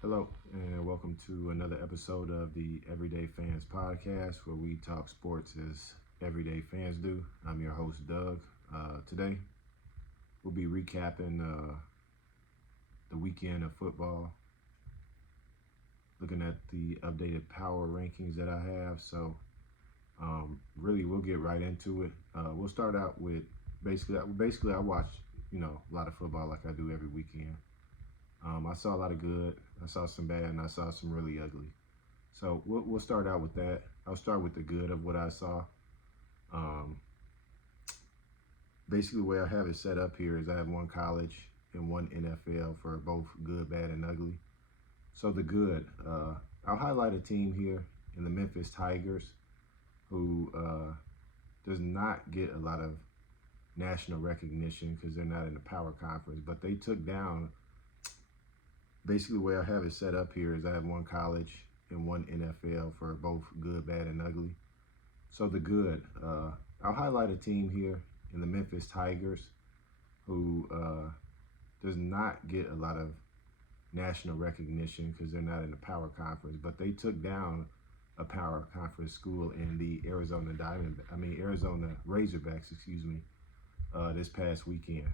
Hello, and welcome to another episode of the Everyday Fans Podcast, where we talk sports as everyday fans do. I'm your host, Doug. Today, we'll be recapping the weekend of football, looking at the updated power rankings that I have. Really, we'll get right into it. We'll start out with basically, I watch, a lot of football like I do every weekend. I saw a lot of good, I saw some bad, and I saw some really ugly. So we'll start out with that. I'll start with the good of what I saw. Um, Basically, the way I have it set up here is I have one college and one NFL for both good, bad, and ugly. So the good, I'll highlight a team here in the Memphis Tigers who does not get a lot of national recognition because they're not in the power conference, but they took down. Basically, the way I have it set up here is I have one college and one NFL for both good, bad, and ugly. So the good, I'll highlight a team here in the Memphis Tigers who does not get a lot of national recognition because they're not in the power conference, but they took down a power conference school in the Arizona Razorbacks, this past weekend.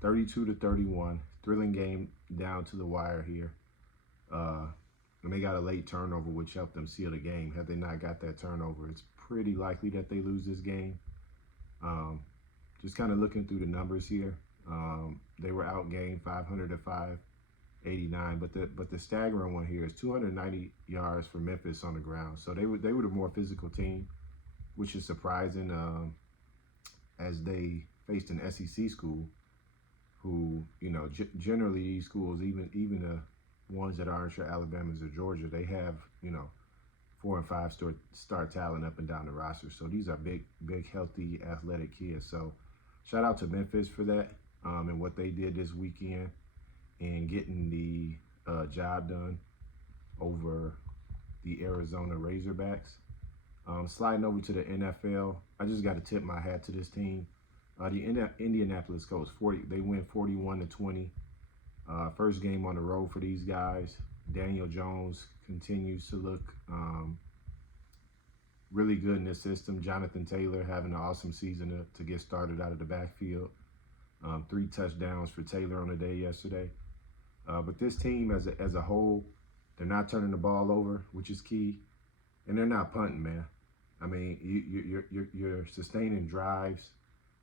32-31, thrilling game down to the wire here. And they got a late turnover, which helped them seal the game. Had they not got that turnover, it's pretty likely that they lose this game. Um, just kind of looking through the numbers here, they were outgained 500 to 589, but the staggering one here is 290 yards for Memphis on the ground. So they were the more physical team, which is surprising as they faced an SEC school who, generally these schools, even the ones that aren't sure Alabama's or Georgia, they have, 4 and 5 star talent up and down the roster. So these are big, healthy, athletic kids. So shout out to Memphis for that and what they did this weekend and getting the job done over the Arizona Razorbacks. Sliding over to the NFL, I just got to tip my hat to this team. The Indianapolis Colts, they win 41-20. First game on the road for these guys. Daniel Jones continues to look really good in this system. Jonathan Taylor having an awesome season to get started out of the backfield. 3 touchdowns for Taylor on the day yesterday. But this team as a whole, they're not turning the ball over, which is key, and they're not punting, man. I mean, you're sustaining drives.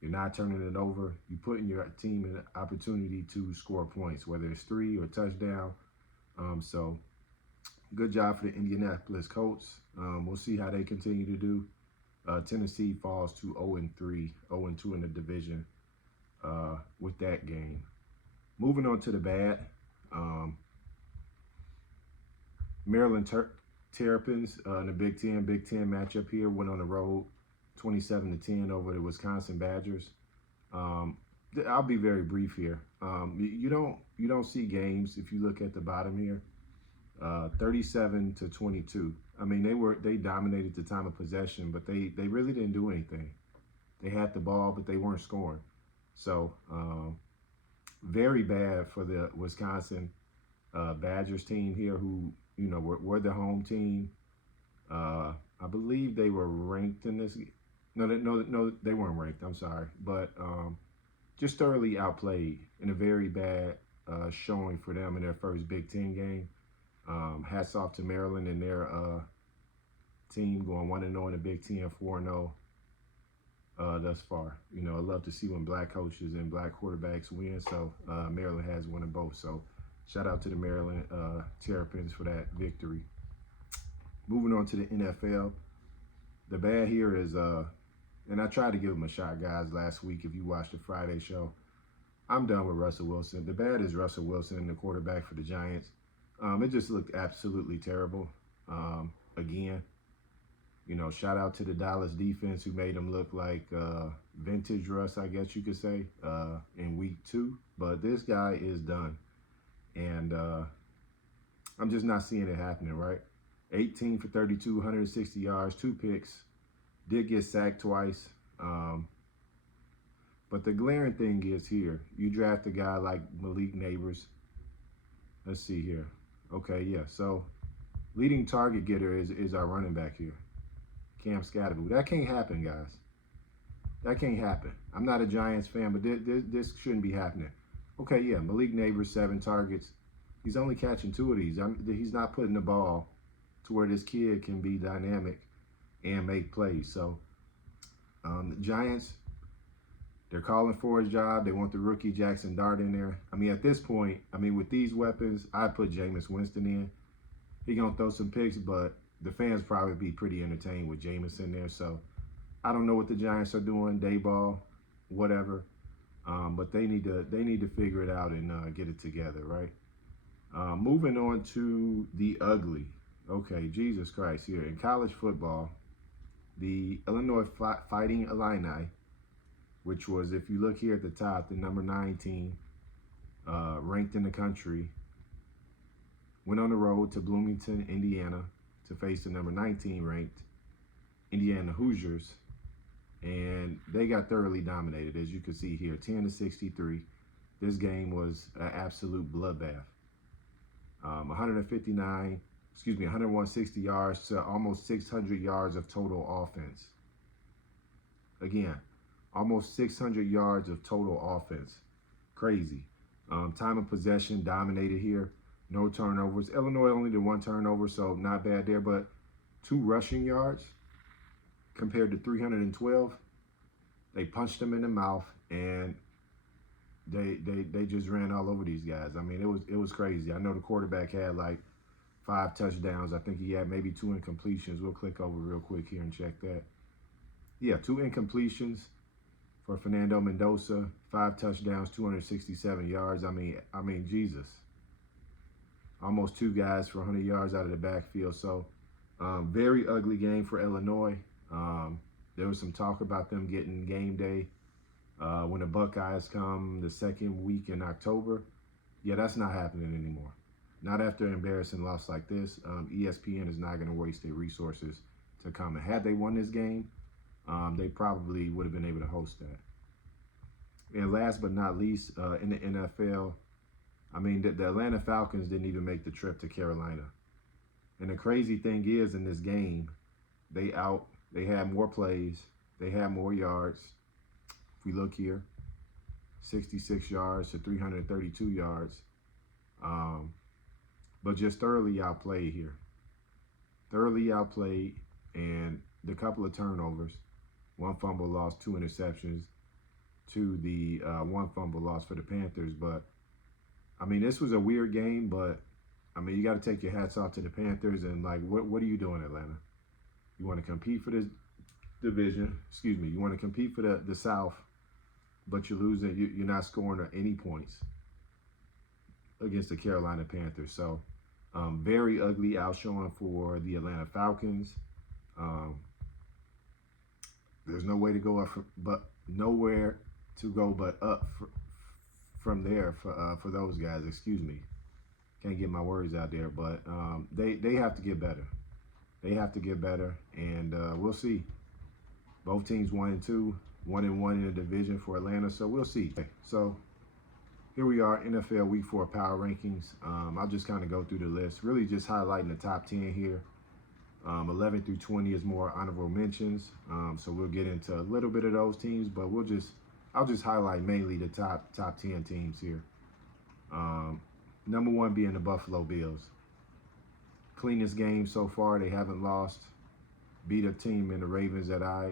You're not turning it over. You're putting your team in an opportunity to score points, whether it's 3 or touchdown. So good job for the Indianapolis Colts. We'll see how they continue to do. Tennessee falls to 0-3, 0-2 in the division with that game. Moving on to the bad. Maryland Terrapins in the Big Ten matchup here went on the road 27-10 over the Wisconsin Badgers. I'll be very brief here. You don't see games if you look at the bottom here. 37-22. I mean, they dominated the time of possession, but they really didn't do anything. They had the ball, but they weren't scoring. So very bad for the Wisconsin Badgers team here, who were the home team. I believe they were ranked in this. No, they weren't ranked. I'm sorry, but just thoroughly outplayed in a very bad showing for them in their first Big Ten game. Hats off to Maryland and their team going 1-0 in the Big Ten, 4-0 thus far. I love to see when black coaches and black quarterbacks win. So Maryland has one of both. So shout out to the Maryland Terrapins for that victory. Moving on to the NFL, the bad here is, and I tried to give him a shot, guys, last week. If you watched the Friday show, I'm done with Russell Wilson. The bad is Russell Wilson, the quarterback for the Giants. It just looked absolutely terrible. Again, shout out to the Dallas defense who made them look like vintage Russ, I guess you could say, in week 2. But this guy is done. And I'm just not seeing it happening, right? 18 for 32, 160 yards, 2 picks. Did get sacked twice. But the glaring thing is here, you draft a guy like Malik Neighbors, Let's see here. Okay, yeah. So leading target getter is our running back here, Cam Scatterbo. That can't happen, guys. That can't happen. I'm not a Giants fan, but this shouldn't be happening. Okay, yeah, Malik Neighbors, 7 targets. He's only catching 2 of these. He's not putting the ball to where this kid can be dynamic and make plays. So the Giants, they're calling for his job. They want the rookie Jackson Dart in there. I mean, at this point, I mean, with these weapons, I put Jameis Winston in. He gonna throw some picks, but the fans probably be pretty entertained with Jameis in there. So I don't know what the Giants are doing, day ball, whatever. But they need to figure it out and get it together, right? Moving on to the ugly. Okay, Jesus Christ, here in college football, the Illinois Fighting Illini, which was, if you look here at the top, the number 19 ranked in the country, went on the road to Bloomington, Indiana, to face the number 19 ranked Indiana Hoosiers, and they got thoroughly dominated, as you can see here, 10-63. This game was an absolute bloodbath. 160 yards to almost 600 yards of total offense. Again, almost 600 yards of total offense. Crazy. Time of possession dominated here. No turnovers. Illinois only did 1 turnover, so not bad there, but 2 rushing yards compared to 312. They punched them in the mouth, and they just ran all over these guys. I mean, it was crazy. I know the quarterback had like 5 touchdowns. I think he had maybe 2 incompletions. We'll click over real quick here and check that. Yeah, 2 incompletions for Fernando Mendoza, 5 touchdowns, 267 yards. I mean, Jesus. Almost 2 guys for 100 yards out of the backfield. So, very ugly game for Illinois. There was some talk about them getting game day when the Buckeyes come the second week in October. Yeah, that's not happening anymore. Not after an embarrassing loss like this. ESPN is not going to waste their resources to come. And had they won this game, they probably would have been able to host that. And last but not least, in the NFL, I mean, the Atlanta Falcons didn't even make the trip to Carolina. And the crazy thing is, in this game, they had more plays, they had more yards. If we look here, 66 yards to 332 yards. But just thoroughly outplayed here. Thoroughly outplayed, and the couple of turnovers, 1 fumble loss, 2 interceptions, to the 1 fumble loss for the Panthers. But I mean, this was a weird game, but I mean, you got to take your hats off to the Panthers. And like, what are you doing, Atlanta? You want to compete for this division? Excuse me. You want to compete for the South, but you're losing. You're not scoring any points against the Carolina Panthers. So, very ugly outshowing for the Atlanta Falcons. There's no way to go up, but nowhere to go but up from there for those guys. Excuse me, can't get my words out there, but they have to get better. They have to get better, and we'll see. Both teams 1-2, 1-1 in the division for Atlanta, so we'll see. So here we are, NFL Week 4 Power Rankings. I'll just kind of go through the list, really just highlighting the top 10 here. 11 through 20 is more honorable mentions, so we'll get into a little bit of those teams, but I'll just highlight mainly the top 10 teams here. Number 1 being the Buffalo Bills. Cleanest game so far. They haven't lost. Beat a team in the Ravens that I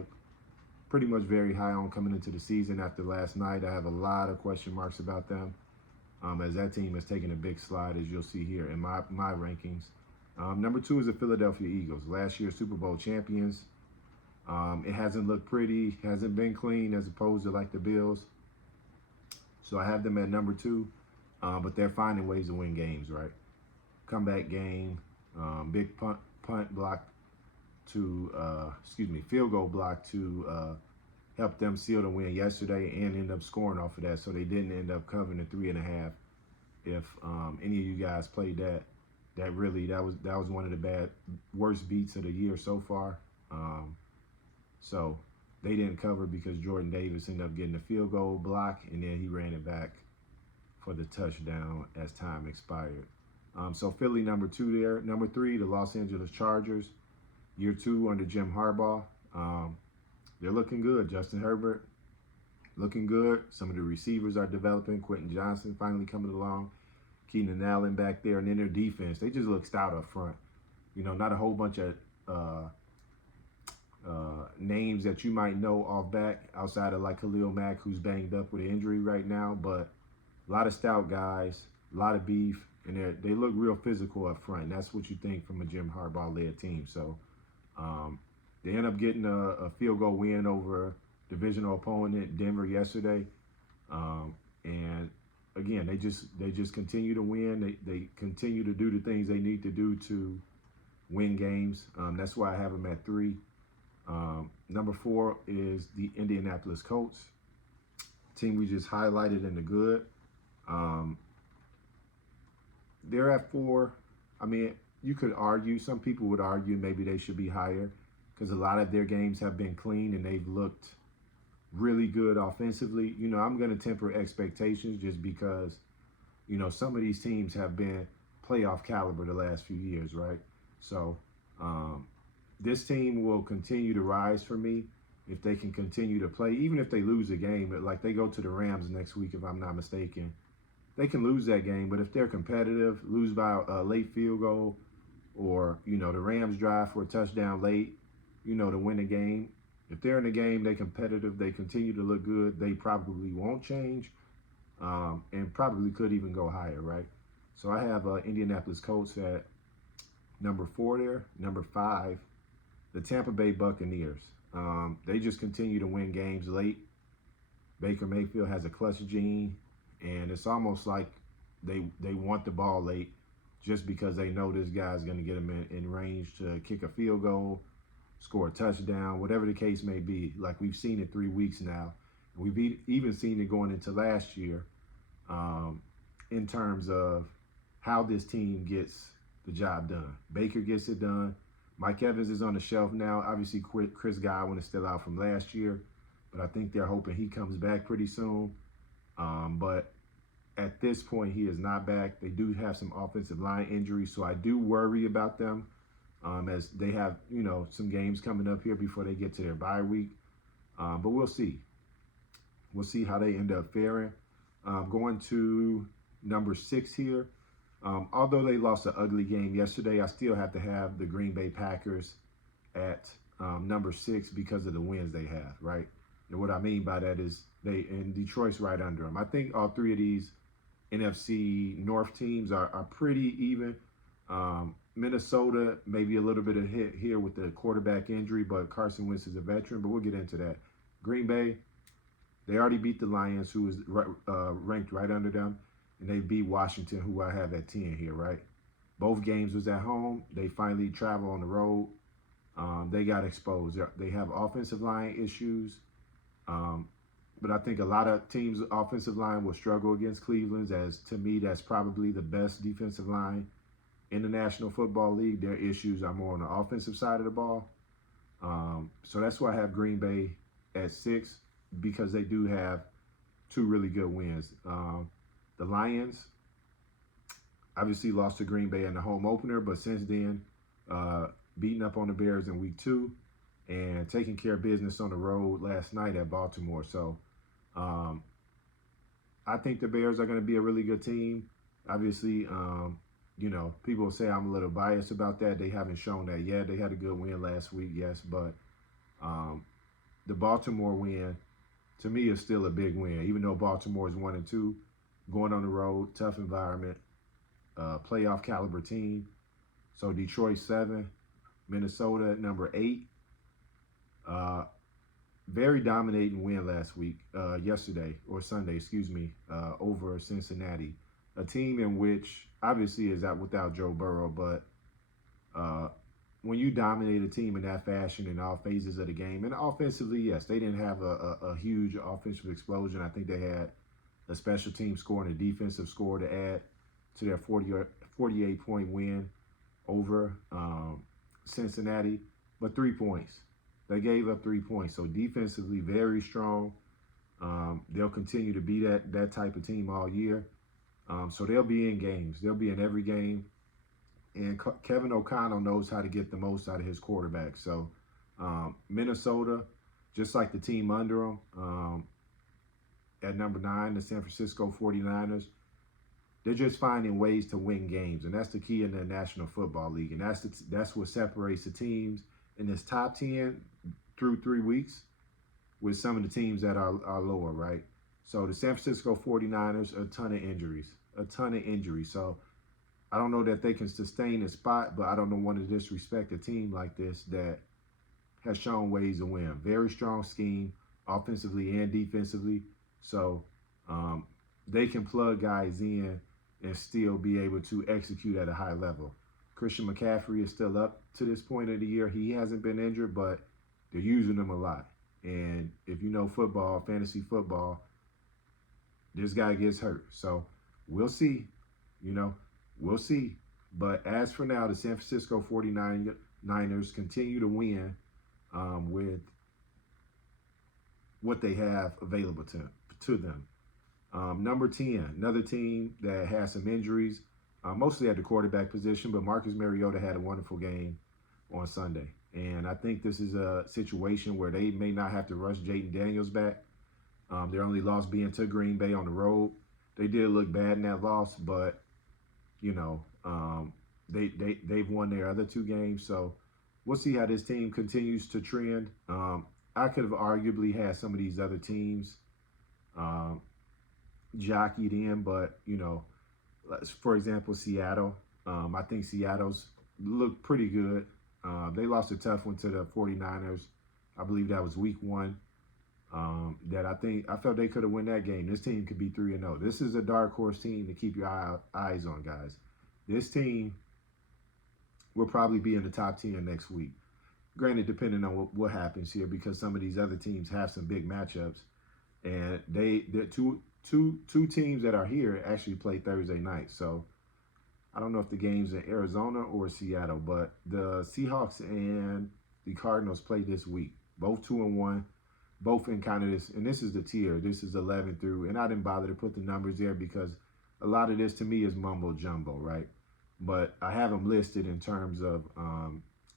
pretty much very high on coming into the season. After last night, I have a lot of question marks about them, as that team has taken a big slide, as you'll see here in my rankings. Number 2 is the Philadelphia Eagles. Last year's Super Bowl champions. It hasn't looked pretty, hasn't been clean as opposed to like the Bills. So I have them at number 2, but they're finding ways to win games, right? Comeback game, big punt block to, field goal block to help them seal the win yesterday and end up scoring off of that. So they didn't end up covering the 3.5. If any of you guys played that was one of the worst beats of the year so far. So they didn't cover because Jordan Davis ended up getting the field goal block, and then he ran it back for the touchdown as time expired. So Philly number 2 there. Number 3, the Los Angeles Chargers, year 2 under Jim Harbaugh. They're looking good. Justin Herbert looking good. Some of the receivers are developing. Quentin Johnson finally coming along. Keenan Allen back there, and then their defense, they just look stout up front. Not a whole bunch of names that you might know off back outside of like Khalil Mack, who's banged up with an injury right now, but a lot of stout guys, a lot of beef, and they look real physical up front. And that's what you think from a Jim Harbaugh-led team. So they end up getting a field goal win over divisional opponent Denver yesterday, and again, they just continue to win. They continue to do the things they need to do to win games. That's why I have them at 3. Number 4 is the Indianapolis Colts, team we just highlighted in the good. They're at 4. I mean, you could argue, some people would argue maybe they should be higher because a lot of their games have been clean and they've looked really good offensively. I'm going to temper expectations just because, some of these teams have been playoff caliber the last few years, right? So this team will continue to rise for me if they can continue to play, even if they lose a game. Like they go to the Rams next week, if I'm not mistaken. They can lose that game, but if they're competitive, lose by a late field goal, or, the Rams drive for a touchdown late, to win a game. If they're in the game, they're competitive, they continue to look good, they probably won't change, and probably could even go higher, right? So I have Indianapolis Colts at number 4 there. Number 5, the Tampa Bay Buccaneers. They just continue to win games late. Baker Mayfield has a clutch gene, and it's almost like they want the ball late just because they know this guy's going to get them in range to kick a field goal, score a touchdown, whatever the case may be. Like we've seen it 3 weeks now. We've even seen it going into last year in terms of how this team gets the job done. Baker gets it done. Mike Evans is on the shelf now. Obviously, Chris Godwin is still out from last year, but I think they're hoping he comes back pretty soon. But at this point, he is not back. They do have some offensive line injuries, so I do worry about them as they have, some games coming up here before they get to their bye week. But we'll see. We'll see how they end up faring. Going to number 6 here. Although they lost an ugly game yesterday, I still have to have the Green Bay Packers at number 6 because of the wins they have, right? And what I mean by that is Detroit's right under them. I think all 3 of these NFC North teams are pretty even. Minnesota, maybe a little bit of hit here with the quarterback injury, but Carson Wentz is a veteran, but we'll get into that. Green Bay, they already beat the Lions, who was ranked right under them, and they beat Washington, who I have at 10 here, right? Both games was at home. They finally travel on the road. They got exposed. They have offensive line issues, but I think a lot of teams' offensive line will struggle against Cleveland's, as to me, that's probably the best defensive line in the National Football League. Their issues are more on the offensive side of the ball. So that's why I have Green Bay at 6, because they do have 2 really good wins. The Lions obviously lost to Green Bay in the home opener, but since then, beating up on the Bears in week 2 and taking care of business on the road last night at Baltimore. So I think the Bears are going to be a really good team. Obviously, people say I'm a little biased about that. They haven't shown that yet. They had a good win last week, yes, but the Baltimore win, to me, is still a big win. Even though Baltimore is 1-2, going on the road, tough environment, playoff caliber team. So Detroit 7, Minnesota at number 8. Very dominating win Sunday, over Cincinnati. A team in which obviously is out without Joe Burrow, but when you dominate a team in that fashion in all phases of the game, and offensively, yes, they didn't have a huge offensive explosion. I think they had a special team score and a defensive score to add to their 48-point win over Cincinnati, but 3 points. They gave up 3 points, so defensively very strong. They'll continue to be that type of team all year. So they'll be in games. They'll be in every game. And Kevin O'Connell knows how to get the most out of his quarterback. So Minnesota, just like the team under him, at number 9, the San Francisco 49ers, they're just finding ways to win games. And that's the key in the National Football League. And that's what separates the teams in this top 10 through 3 weeks with some of the teams that are lower, right? So the San Francisco 49ers, a ton of injuries. A ton of injuries. So I don't know that they can sustain a spot, but I don't want to disrespect a team like this that has shown ways to win. Very strong scheme, offensively and defensively. So they can plug guys in and still be able to execute at a high level. Christian McCaffrey is still up to this point of the year. He hasn't been injured, but they're using him a lot. And if you know football, fantasy football, this guy gets hurt. So we'll see. We'll see. But as for now, the San Francisco 49ers continue to win with what they have available to them. Number 10, another team that has some injuries, mostly at the quarterback position, but Marcus Mariota had a wonderful game on Sunday. And I think this is a situation where they may not have to rush Jaden Daniels back. Their only loss being to Green Bay on the road. They did look bad in that loss, but, they've won their other 2 games. So we'll see how this team continues to trend. I could have arguably had some of these other teams jockeyed in, but, for example, Seattle. I think Seattle's looked pretty good. They lost a tough one to the 49ers. I believe that was week 1. That I felt they could have won that game. This team could be 3-0. This is a dark horse team to keep your eyes on, guys. This team will probably be in the top 10 next week. Granted, depending on what happens here, because some of these other teams have some big matchups, and the two teams that are here actually play Thursday night. So I don't know if the game's in Arizona or Seattle, but the Seahawks and the Cardinals play this week. Both 2-1, both in kind of this, and this is the tier. This is 11 through, and I didn't bother to put the numbers there because a lot of this to me is mumbo jumbo, right? But I have them listed in terms of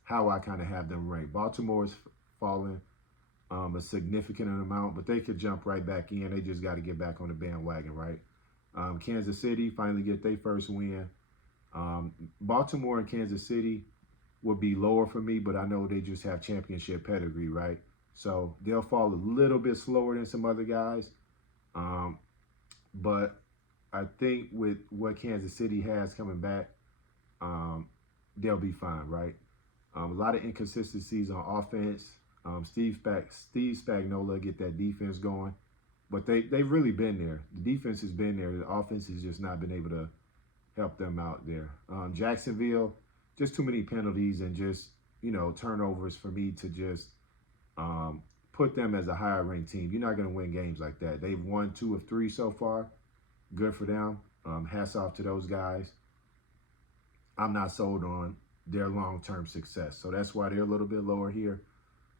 how I kind of have them ranked. Baltimore's fallen a significant amount, but they could jump right back in. They just got to get back on the bandwagon, right? Kansas City finally get their first win. Baltimore and Kansas City would be lower for me, but I know they just have championship pedigree, right? So they'll fall a little bit slower than some other guys. But I think with what Kansas City has coming back, they'll be fine, right? A lot of inconsistencies on offense. Steve Spagnuolo get that defense going, but they've really been there. The defense has been there. The offense has just not been able to help them out there. Jacksonville, just too many penalties and just turnovers for me to just put them as a higher ranked team. You're not going to win games like that. They've won 2 of 3 so far. Good for them. Hats off to those guys. I'm not sold on their long-term success, so that's why they're a little bit lower here.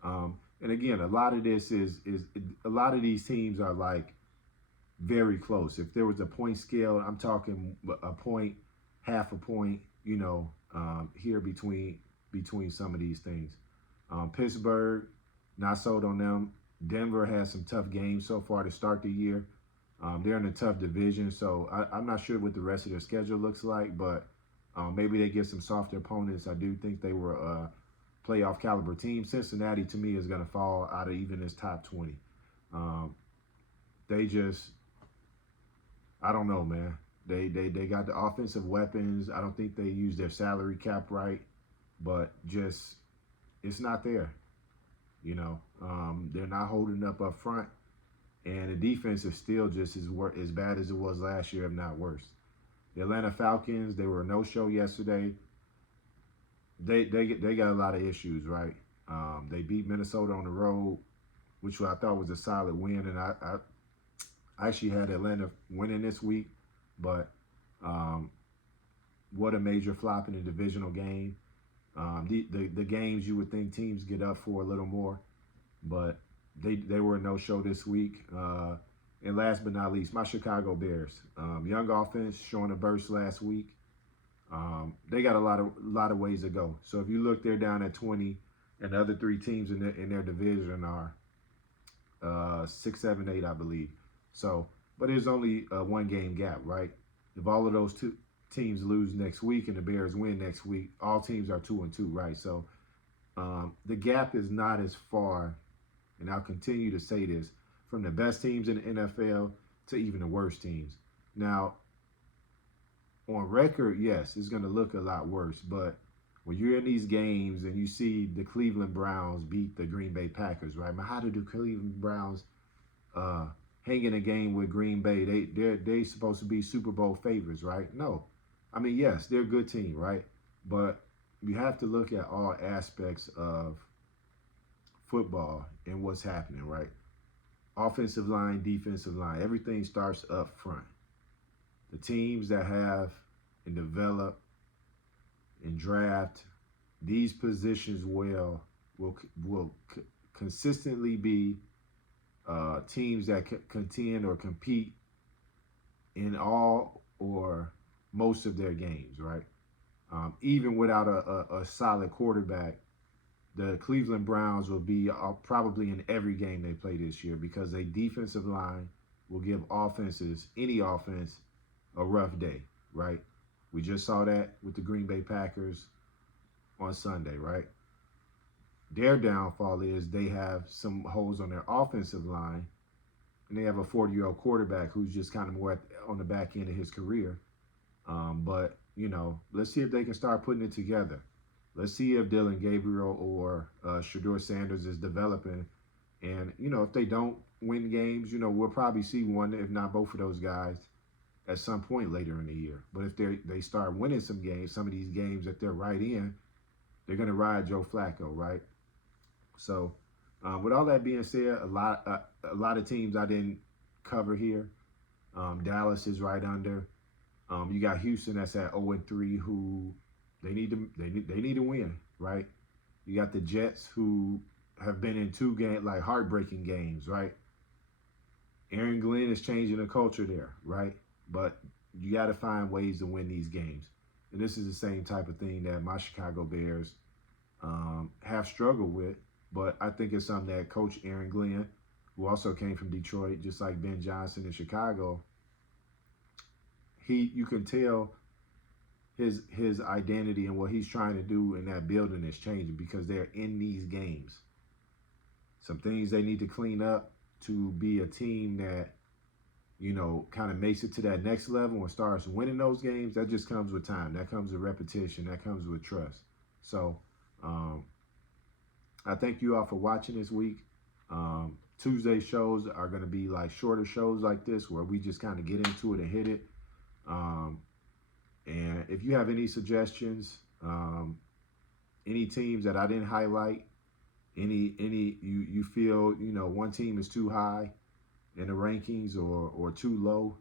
And again, a lot of this is a lot of these teams are like very close. If there was a point scale, I'm talking a point, half a point, here between some of these things. Pittsburgh, not sold on them. Denver has some tough games so far to start the year. They're in a tough division, so I'm not sure what the rest of their schedule looks like, but maybe they get some softer opponents. I do think they were a playoff caliber team. Cincinnati, to me, is going to fall out of even this top 20. I don't know, man. They got the offensive weapons. I don't think they use their salary cap right, but just it's not there. They're not holding up front, and the defense is still just as bad as it was last year, if not worse. The Atlanta Falcons, they were a no-show yesterday. They got a lot of issues, right? They beat Minnesota on the road, which I thought was a solid win, and I actually had Atlanta winning this week, but what a major flop in a divisional game. The games you would think teams get up for a little more, but they were a no-show this week. And last but not least, my Chicago Bears. Young offense showing a burst last week. They got a lot of ways to go. So if you look, they're down at 20, and the other three teams in their division are 6, 7, 8, I believe. So, but there's only a 1 game gap, right? If all of those two teams lose next week and the Bears win next week, all teams are 2-2, right? So the gap is not as far, and I'll continue to say this, from the best teams in the NFL to even the worst teams. Now, on record, yes, it's going to look a lot worse, but when you're in these games and you see the Cleveland Browns beat the Green Bay Packers, right? How did the Cleveland Browns uh, hang in a game with Green Bay? They supposed to be Super Bowl favorites, right? No, I mean yes, they're a good team, right? But you have to look at all aspects of football and what's happening, right? Offensive line, defensive line, everything starts up front. The teams that have and develop and draft these positions well will consistently be teams that contend or compete in all or most of their games, right? Even without a solid quarterback, the Cleveland Browns will be probably in every game they play this year because a defensive line will give offenses, any offense, a rough day, right? We just saw that with the Green Bay Packers on Sunday, right? Their downfall is they have some holes on their offensive line, and they have a 40-year-old quarterback who's just kind of more on the back end of his career. But, let's see if they can start putting it together. Let's see if Dylan Gabriel or Shedeur Sanders is developing. And, if they don't win games, we'll probably see one, if not both of those guys at some point later in the year. But if they start winning some games, some of these games that they're right in, they're going to ride Joe Flacco, right? So, with all that being said, a lot of teams I didn't cover here. Dallas is right under. You got Houston that's at 0-3, who they need to win, right? You got the Jets who have been in 2 games, like heartbreaking games, right? Aaron Glenn is changing the culture there, right? But you got to find ways to win these games. And this is the same type of thing that my Chicago Bears have struggled with. But I think it's something that Coach Aaron Glenn, who also came from Detroit, just like Ben Johnson in Chicago, you can tell his identity and what he's trying to do in that building is changing because they're in these games. Some things they need to clean up to be a team that, kind of makes it to that next level and starts winning those games. That just comes with time. That comes with repetition. That comes with trust. So I thank you all for watching this week. Tuesday shows are going to be like shorter shows like this where we just kind of get into it and hit it. And if you have any suggestions, any teams that I didn't highlight, any you feel one team is too high in the rankings or too low,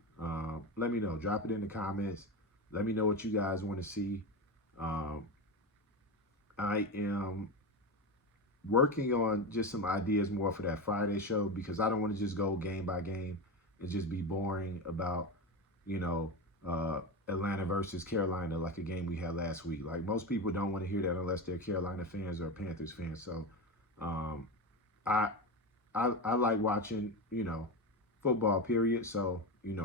let me know. Drop it in the comments. Let me know what you guys want to see. I am working on just some ideas more for that Friday show because I don't want to just go game by game and just be boring about, Atlanta versus Carolina, like a game we had last week. Like most people don't want to hear that unless they're Carolina fans or Panthers fans. So I like watching, football, period. So,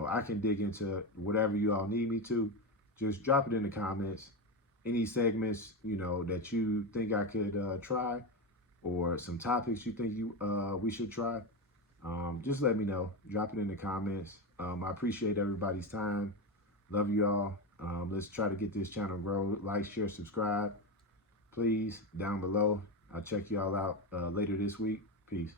I can dig into whatever you all need me to. Just drop it in the comments. Any segments, that you think I could try, or some topics you think we should try, just let me know. Drop it in the comments. I appreciate everybody's time. Love you all. Let's try to get this channel grow. Like, share, subscribe, please, down below. I'll check you all out later this week. Peace.